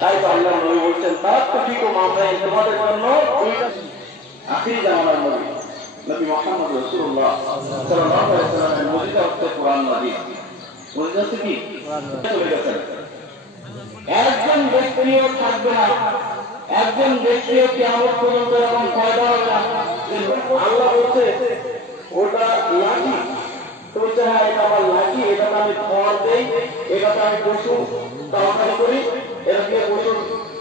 তাই তো আল্লাহ নবী বলছেন তারাক্কুফিকুম আমরা তোমাদের জন্য আখির জামানার নবী নবী মুহাম্মদ রাসূলুল্লাহ সাল্লাল্লাহু আলাইহি ওয়াসাল্লামের মুজিজা হচ্ছে কোরআন মাজিদ। মুজিজা হচ্ছে কি? চলে গেছেন। একজন ব্যক্তিও থাকবে না, একজন ব্যক্তিও কিয়ামত পর্যন্ত এরকম ফায়দা হবে না। আল্লাহ বলছে ওটা লাঠি, তো বলছে হ্যাঁ এটা আমার লাঠি, এটাতে আমি খাওয়ার দেই, এটাতে আমি পশু তাড়াতাড়ি করি, এটা দিয়ে পশুর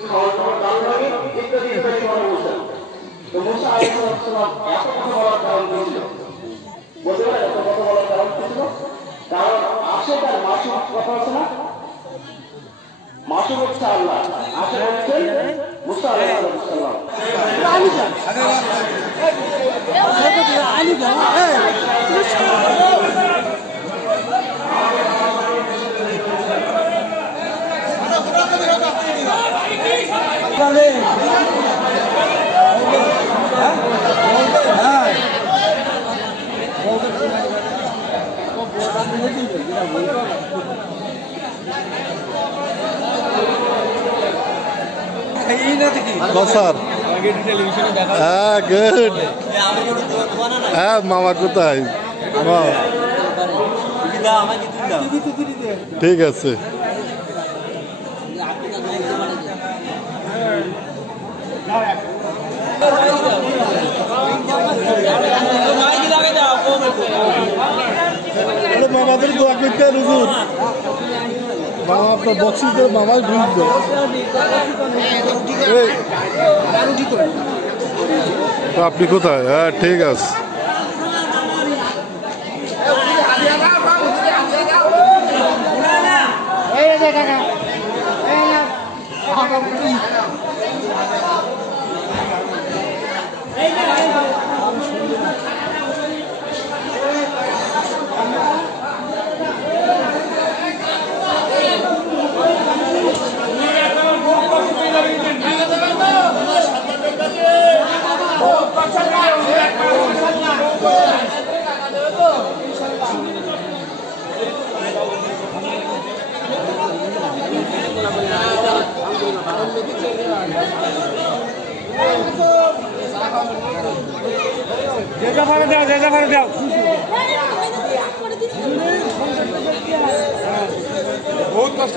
খাওয়ার জন্য ডাল লাগে ইত্যাদি ইত্যাদি কথা বলছেন। তো মুসা আলাইহিস সালাম এত কথা বলার কারণ কি ছিল? বলতে পারে এত কথা বলার কারণ কি ছিল? কারণ আসে তার মাসুক কথা আছে না, মাসুক হচ্ছে আল্লাহ, আসে হচ্ছে মুসা আলাইহিস সালাম। মামা কোথায়? ঠিক আছে। মামাদের দোয়া করতে হুজুর, মামা আপনার বক্সিং করে মামাই বুঝবে। আপনি কোথায়? হ্যাঁ ঠিক আছে। बहुत कष्ट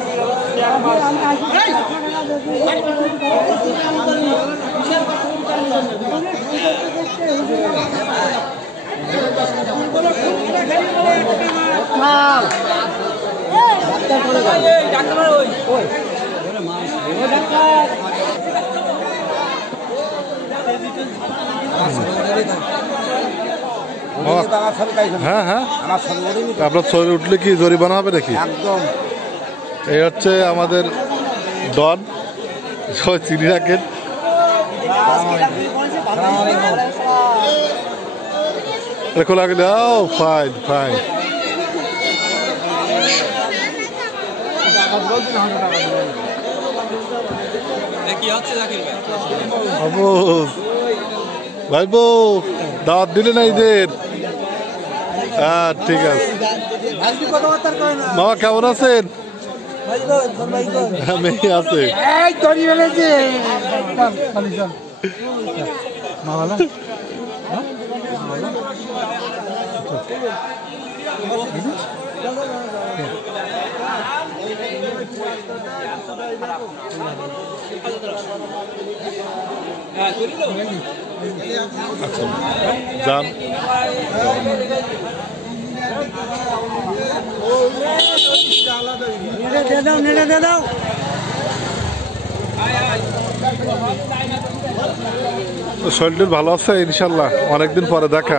হ্যাঁ হ্যাঁ, আপনার শরীরে উঠলে কি জরিমানা হবে নাকি? এই হচ্ছে আমাদের ডন, সবাই চিনি রাখেন। খোলা গেলে ফাইন ফাইন। ভাই বউ দাওয়াত দিলে না ঈদের? হ্যাঁ ঠিক আছে। মামা কেমন আছেন? মেয়ে আছে। আচ্ছা যান। শরীর ভালো আছে ইনশাল্লাহ, অনেকদিন পরে দেখা।